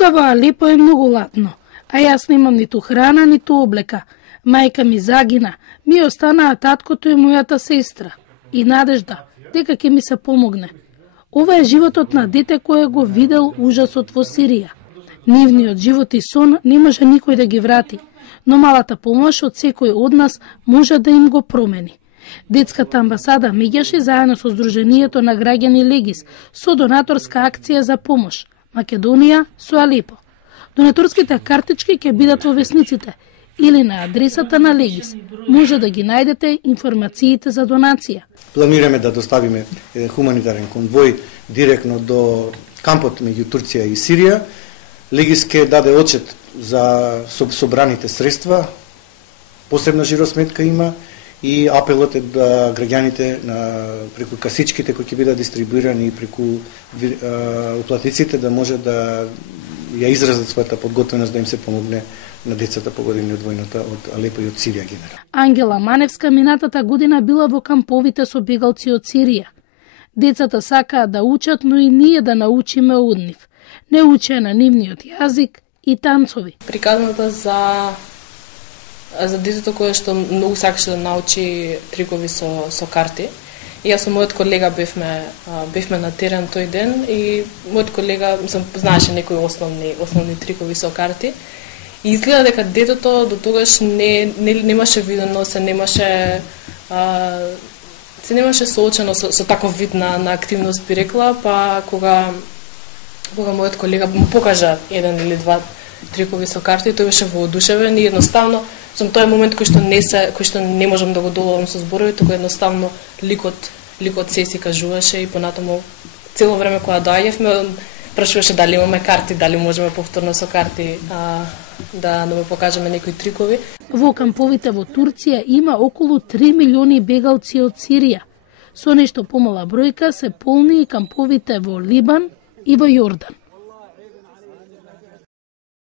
Тука во Алепо е многу ладно, а јас немам ниту храна, ниту облека. Мајка ми загина, ми останаа таткото и мојата сестра. И надежда, дека ќе ми се помогне. Ова е животот на дете кое го видел ужасот во Сирија. Нивниот живот и сон не може никој да ги врати, но малата помош од секој од нас може да им го промени. Детската амбасада меѓаше заедно со Сдруженијето на граѓани Легис со донаторска акција за помош Македонија со Алепо. Донаторските картички ќе бидат во весниците или на адресата на Легис. Може да ги најдете информациите за донација. Планираме да доставиме хуманитарен конвој директно до кампот меѓу Турција и Сирија. Легис ќе даде отчет за собраните средства, посебна жиросметка има и апелот е да граѓаните преку касичките кои ќе бидат дистрибуирани и преку уплатниците да може да ја изразат својата подготвеност да им се помогне на децата погодени од војната од Алепо и од Сирија генерално. Ангела Маневска минатата година била во камповите со бегалци од Сирија. Децата сакаат да учат, но и ние да научиме од нив. Не учеа на нивниот јазик и танцови. Приказната за детето кое што многу сакаше да научи трикови со карти. И јас со мојот колега бевме на терен тој ден и мојот колега знаеше некои основни трикови со карти. И изгледа дека детето до тогаш немаше видено, се немаше соочено со таков вид на активност, би рекла, па кога мојот колега му покажа еден или два трикови со карти, тој беше воодушевен и едноставно тоа е момент кој што не можам да го доловам со зборови, туку едноставно ликот се си кажуваше и понатаму цело време кога доаѓавме прашуваше дали имаме карти, дали можеме повторно со карти да му покажеме некои трикови. Во камповите во Турција има околу 3 милиони бегалци од Сирија. Со нешто помала бројка се полни и камповите во Либан и во Јордан.